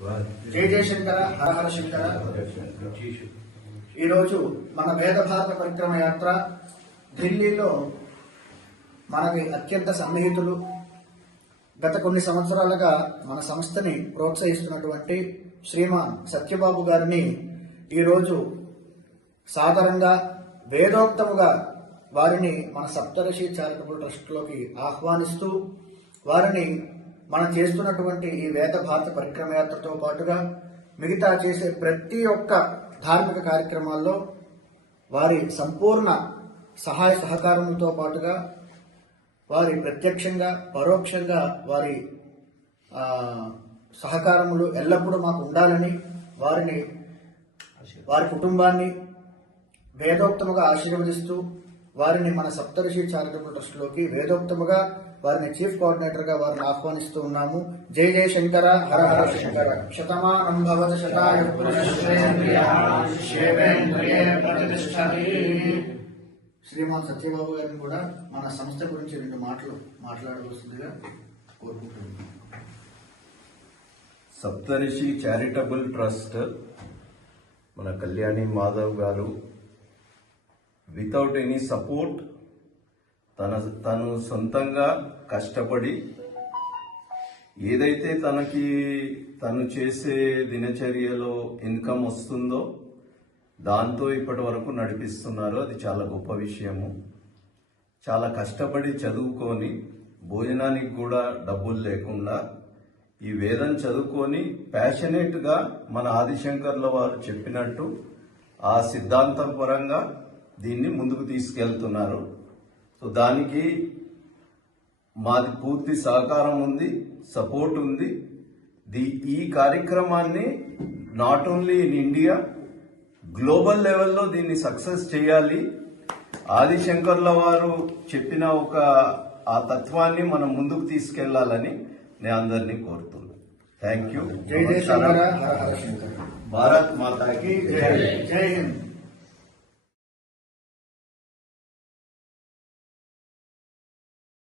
జై జయ శంకర, హర హర శంకర. ఈరోజు మన వేద భారత పరిక్రమ యాత్ర ఢిల్లీలో మనకి అత్యంత సన్నిహితులు, గత కొన్ని సంవత్సరాలుగా మన సంస్థని ప్రోత్సహిస్తున్నటువంటి శ్రీమాన్ సత్యబాబు గారిని ఈరోజు సాదరంగా వేదోక్తముగా వారిని మన సప్తర్షి చారిటబుల్ ట్రస్ట్లోకి ఆహ్వానిస్తూ వారిని మనం చేస్తున్నటువంటి ఈ వేద భారత పరిక్రమ యాత్రతో పాటుగా మిగతా చేసే ప్రతి ఒక్క ధార్మిక కార్యక్రమాల్లో వారి సంపూర్ణ సహాయ సహకారంతో పాటుగా వారి ప్రత్యక్షంగా పరోక్షంగా వారి సహకారములు ఎల్లప్పుడూ మాకు ఉండాలని వారి కుటుంబాన్ని వేదోక్తముగా ఆశీర్వదిస్తూ వారిని మన సప్తర్షి చారిటబుల్ ట్రస్ట్లోకి వేదోక్తముగా వారిని చీఫ్ కోఆర్డినేటర్ గా వారిని ఆహ్వానిస్తూ ఉన్నాము. జై జయ శంకర, హర హర శంకర. శతమానం భవతి శతాయు శ్రీమాన్ సత్యబాబు గారిని కూడా మన సంస్థ గురించి 2 మాటలు మాట్లాడవలసిందిగా కోరుకుంటున్నాను. సప్తర్షి చారిటబుల్ ట్రస్ట్ మన కళ్యాణి మాధవ్ గారు వితౌట్ ఎనీ సపోర్ట్ తను సొంతంగా కష్టపడి ఏదైతే తను చేసే దినచర్యలో ఇన్కమ్ వస్తుందో దాంతో ఇప్పటి వరకు నడిపిస్తున్నారు. అది చాలా గొప్ప విషయము. చాలా కష్టపడి చదువుకొని భోజనానికి కూడా డబ్బులు లేకుండా ఈ వేదం చదువుకొని ప్యాషనేట్ గా మన ఆదిశంకర్ల వారు చెప్పినట్టు ఆ సిద్ధాంతం పరంగా దీన్ని ముందుకు తీసుకెళ్తున్నారు. సో దానికి మాది పూర్తి సహకారం ఉంది, సపోర్ట్ ఉంది. ఈ కార్యక్రమాన్ని not only in India, global లెవెల్లో దీన్ని సక్సెస్ చేయాలి. ఆదిశంకర్ల వారు చెప్పిన ఆ తత్వాన్ని మనం ముందుకు తీసుకెళ్లాలని నేను అందరినీ కోరుతున్నాను. Thank you. జై జయ శంకర, హర హర శంకర. భారత్ మాతాకి జై హింద్.